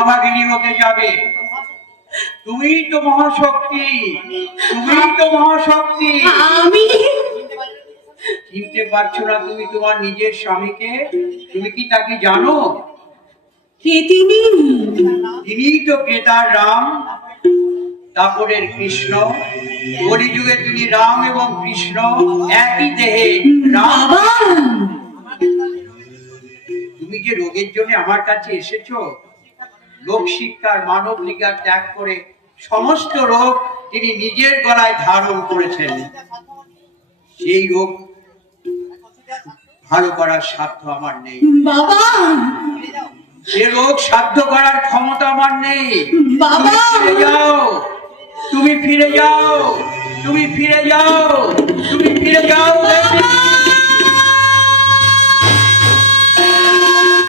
অভাগিনী হতে যাবে? তুমি তো মহাশক্তি, তুমি তো মহাশক্তি। আমি চিনতে পারছো না তুমি তোমার নিজের স্বামীকে? তুমি কি তাকে জানো? কে তিনি? তিনি তো ক্রেতার রাম, দাপরের কৃষ্ণ। কলিযুগে তিনি রাম এবং কৃষ্ণ একই দেহে রাম। তুমি যে রোগের জন্য আমার কাছে এসেছো, লোক শিক্ষার মানব লিগার ত্যাগ করে সমস্ত রোগ তিনি নিজের গলায় ধারণ করেছেন। সেই রোগ ভালো করার সাধ্য আমার নেই বাবা। সে রোগ সাধ্য করার ক্ষমতা আমার নেই বাবা। ফিরে যাও, তুমি ফিরে যাও, তুমি ফিরে যাও, তুমি ফিরে যাও।